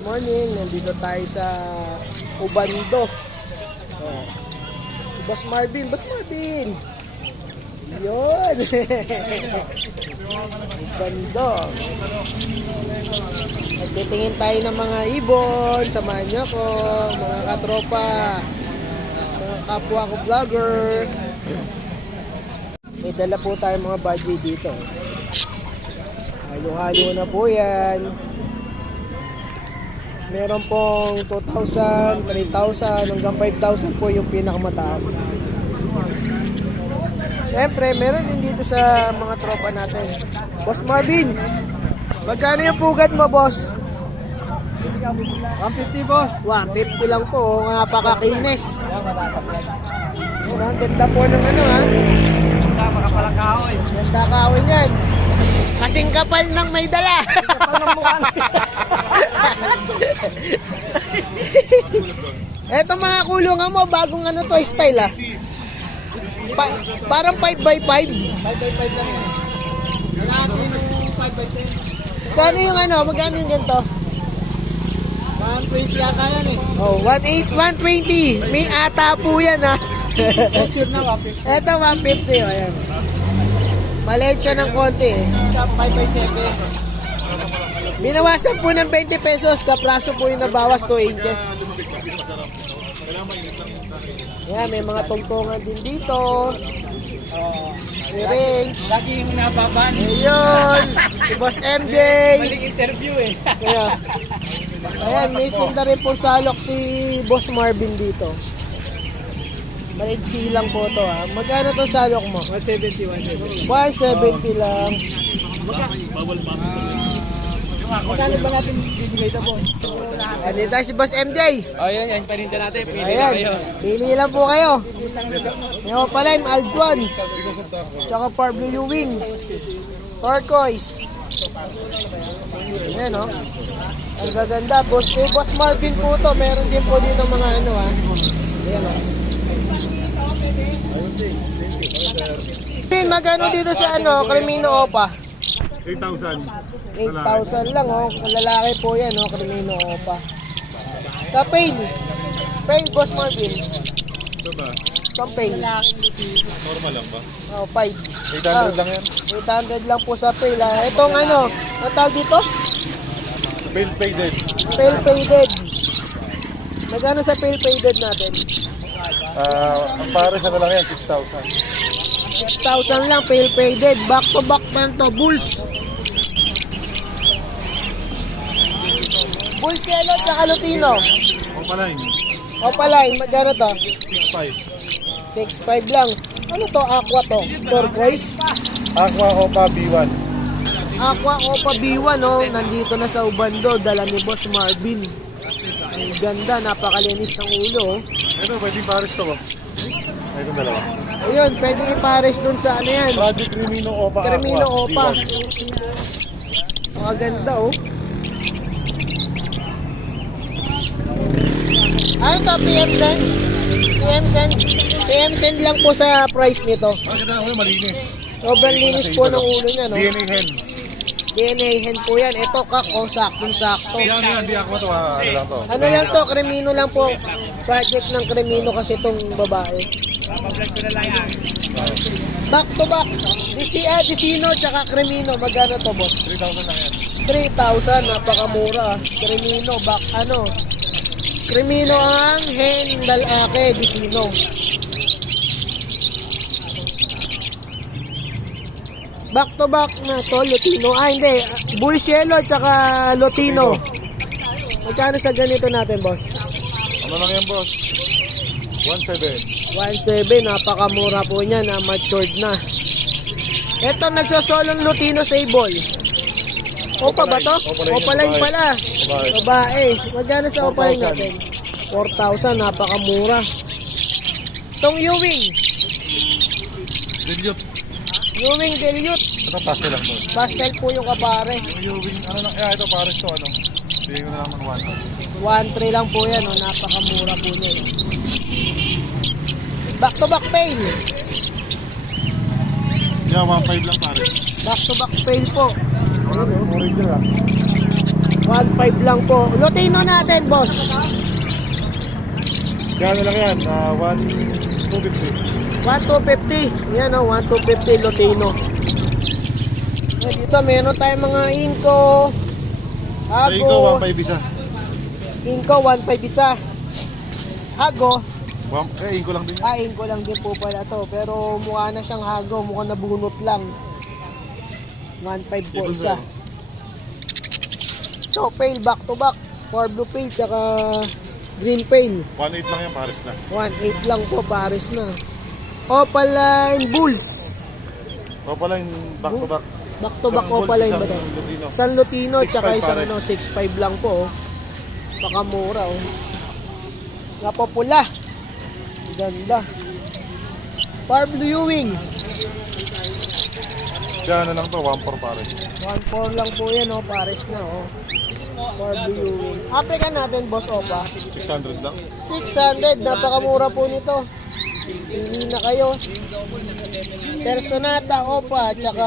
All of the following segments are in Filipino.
Morning, nandito tayo sa Ubando. Oh. Si Boss Marvin, Yun. Ubando. Nagtitingin tayo ng mga ibon. Samahan niyo ko, mga katropa, mga kapwa ko vlogger. May dala po tayo mga budget dito. Halo-halo na po yan. Meron pong 2,000, 3,000 hanggang 5,000 po yung pinakamataas. Siyempre, meron din dito sa mga tropa natin. Boss Marvin, magkano yung pugat mo, boss? 150 boss. 150 lang po, napakakinis. Ang ganda po ng ano ha. Ganda, makapalang kahoy. Ganda kahoy niyan. Kasing kapal ng may dala. Kapal ng mukha. Eto mga kulungan mo, bagong ano to style ah. Parang 5x5. 5x5 lang yun. Natin yung 5x10. Magkano yung ano, magkano yung ganito? 120 yata yan eh. Oh, 120. May ata po yan ha. Sure na 150. Eto 150 oh, ayan. Maliit siya ng konti eh. 5x7. Binawasan po ng 20 pesos, kapraso po yung nabawas 2 inches. Yan, may mga tungtungan din dito. Syringe. Lagi yung nababan. Ayun, si Boss MJ. Maling interview eh. Kaya, ayan, may tinda rin po salok si Boss Marvin dito. Maligsi lang po to ha. Magkano to salok mo? 170, 170. 170 lang. Magkano ba natin bibigay ito po? Andito tayo si Boss MJ. Ayan, yan paninda natin. Pili na Ayan, kayo. pili lang po kayo. May Opaline, Alpson, tsaka Parblo Ewing, Turquoise. Ayan o. Ang gaganda. Boss Marvin po to. Meron din po dito mga ano ha. Ayan o. Magkano dito sa ano, Crimino Opa? 8,000. 8,000 lang oh. Lalaki po yan oh, Crimino Opa. Sa Pale, Boss Marvin. Ito ba? Sa Pale. Normal lang ba? Oh, 5. 800 lang yan? 800 lang po sa Pale ah. Itong ano, ang tawag dito? Pale faded. Pale Faded. Magkano sa Pale Faded natin? Ang pares na lang yan, 6,000. 6,000 lang, Pale Faded. Back to back pa to, Bulls. Bulls yellow tsaka Lutino. Opaline, Opaline, magkano to? 6,500. 6,500 lang. Ano to? Aqua to? Turquoise? Aqua Opa B1. Aqua Opa B1 oh. Nandito na sa Ubando. Dala ni Boss Marvin. Ang ganda, napakalinis ng ulo oh. Ito, pwedeng pares to ba? Itong dalawa. Ayun, pwedeng ipares dun sa ano yan. Project Crimino Opa Crimino Aqua Opa. B1. Ang ganda oh. Ano to? PM Send? PM Send lang po sa price nito. Bakit na ako malinis? Sobrang linis po ng ulo niya no. DNA hen. DNA hen po yan. Ito kako, saktong-sakto. Yan, hindi ako to. Ano lang to? Ano lang to, Crimino lang po. Project ng Crimino kasi itong babae. Back to back. Dicino tsaka Crimino. Magkano to, boss? 3,000 lang yan. 3,000. Napakamura. Crimino, back ano. Crimino ang hen, lalaki, Dicino. Back to back na to, Lutino. Hindi. Bulls yellow tsaka Lutino. Magkano sa ganito natin, boss? Ano lang yan, boss? 1,700. 1,700, napakamura po niya na matured na. Ito nagsasolong Lutino Sable. Opa ba to? Opaline pala. Babae. Magkano sa opaline natin? 4,000, napakamura. Itong Ewing. Dilute. Ewing Dilute. Ito, pastel lang to. Pastel po yung kapare. Yung ano lang, ito pares to, ano? Bigyan ko na naman 1,300 lang po yan. Oh. Napakamura po niya. Back to back pail. Yeah, 1,500 lang pares. Back to back pail po. Original ah. 1.5 lang po. Lutino natin, boss. Gano'n lang yan, 1,250. 1,250. Yan o, 1,250 Lutino. Dito meron tayong mga Inco. Sa ikaw, Hago. 1,500 isa. Inco, 1.5 isa. Hago. Inko lang din yan. Inco lang din po pala to. Pero mukha na siyang hago. Mukhang nabunot lang. 1.5 po isa. So, pail back to back. For blue pail, tsaka green pail. 1,800 lang yan, pares na. 1.8 lang po, pares na. Opaline Bulls. O pala yung back to back. Back to back Isang Opaline Bulls, ba isang to? Lutino. San Lutino, 6.5 tsaka isang pares. 6.5 lang po. Baka mura oh. Napapula. Ganda. Far Blue Ewing. Gano'n lang to, 1,400 pares. 1.4 lang po yan oh, pares na oh. Far Blue Ewing. African natin, boss Opa. 600 lang. 600, napakamura po nito. Pili na kayo. Personata, Opa, tsaka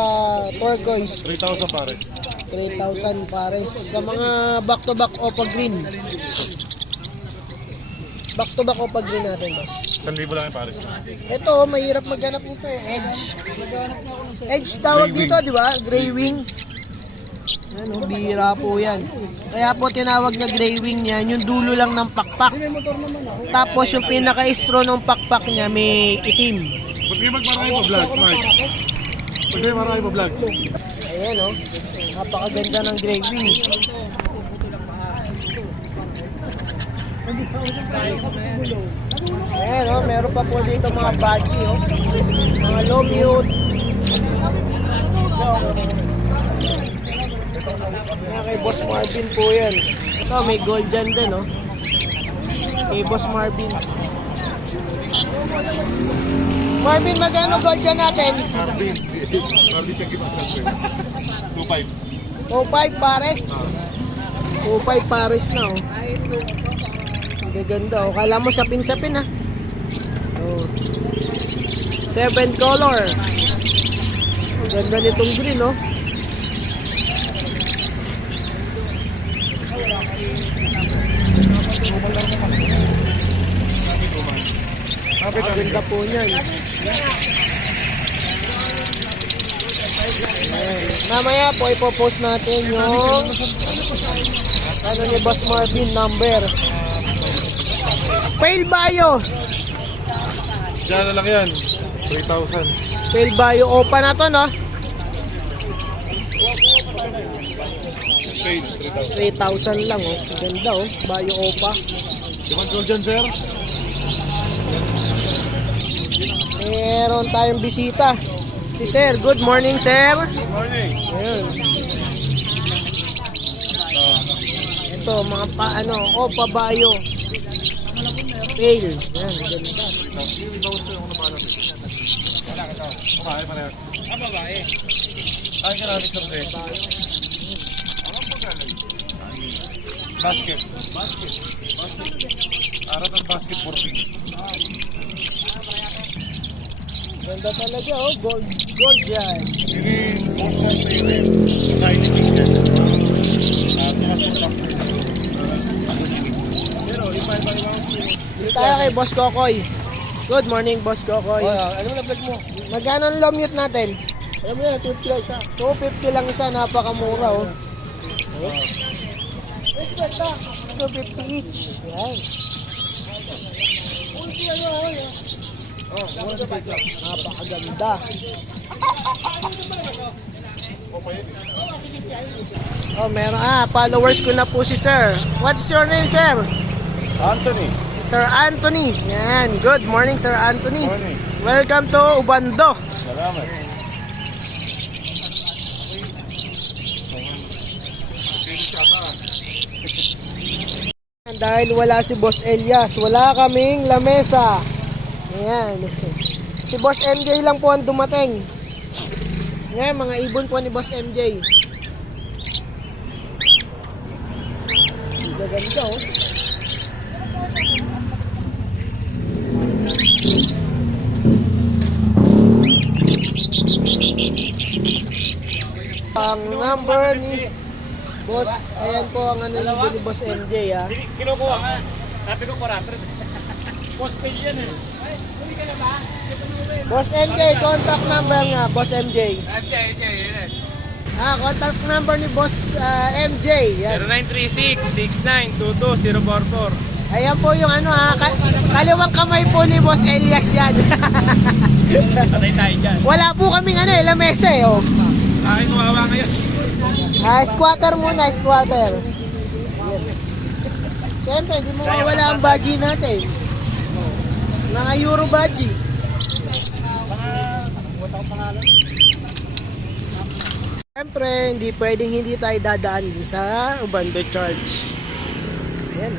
turquoise. 3,000 pares. 3,000 pares. Sa mga back-to-back Opa Green. Back-to-back Opa Green natin, boss. 1,000 lang yung pares. Ito, oh, mahirap maghanap nito eh. Edge. Edge tawag dito, di ba? Gray wing. Ano, bihira po yan. Kaya po tinawag na gray wing yan, yung dulo lang ng pakpak. Tapos yung pinaka-istro ng pakpak niya may itim. Ba't kayo magmarami pa vlog, Mark? Ba't kayo marami pa vlog? Ayan oh, napakaganda ng gray wing. Ayan oh, meron pa po dito mga baggy oh. Mga low mute. Ayan, kay Boss Marvin po yan. Ito, may gold dyan din oh. Kay Boss Marvin. Marvin, magkano gold dyan natin? Marvin siya kipatrans. 2,500. 2.5 pares. 2.5 pares na oh. Ang ganda oh. Kala mo sapin-sapin ah. Oh. 7 color. Ang ganda nitong green oh. Ang ganda po niyan. Ayan. Mamaya po ipopost natin yung ano ni Boss Marvin number. Fail Bayo. Gano'n lang yan, 3,000. Fail Bayo Opa na to no. Paid, 3,000 3,000. lang oh. Ganda oh. Bayo Opa. Diman gold dyan, sir? Meron tayong bisita. Si Sir. Good morning, Sir. Good morning. Ayun. Ito, mga paano, Opa Bayo. Fail. Yan, ganda. Kumain pa na yan. Babae. Kain ka namin, sir. Basket. Arat ang basket for free. Ganda talaga, oh. Gold yan. Ini, most one favorite. Kain ni King. Pero, ipay-pay lang. Dito tayo kay Boss Kokoy. Good morning, Boss Kokoy. Ano na vlog mo? Magkano ang low mute natin? Alam mo yan, 250 lang isa. 250 lang isa, napakamura, oh. 250 each. Yan. Napakaganda. Oh, meron. Followers ko na po si Sir. What's your name, Sir? Anthony. Sir Anthony. Yan. Good morning, Sir Anthony. Morning. Welcome to Ubando. Salamat. Dahil wala si Boss Elias, wala kaming lamesa. Ayan. Si Boss MJ lang po ang dumating. Ngayon, mga ibon po ni Boss MJ. Gaganda oh. Ang number ni Boss, ayan po ang ano ni Boss MJ ha. Kinukuha nga. Sabi ko 400. Postpaid yan eh. Boss MJ, contact number nga, Boss MJ. Contact number ni Boss MJ. Yan. 0936-6922-044. Ayan po yung ano ha, kaliwang kamay po ni Boss Elias yan. Patay tayo dyan. Wala po kaming ano lamesa eh. Oh. Aking kawawa ngayon. Squatter muna, squatter. Yan. Siyempre, hindi mo mawala ang budgie natin. Mga Euro budgie. Siyempre, hindi pwedeng hindi tayo dadaan din sa Ubando Church. Ayan.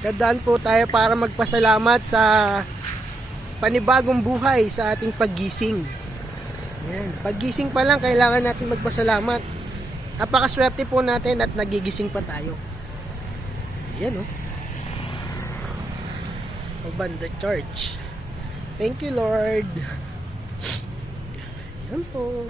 Dadaan po tayo para magpasalamat sa panibagong buhay sa ating paggising. Ayan. Paggising pa lang, kailangan natin magpasalamat. Napakaswerte po natin at nagigising pa tayo. Ayan o. Ubando Church. Thank you, Lord. Ayan po.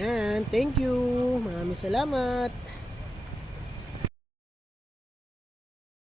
Yan, thank you. Maraming salamat.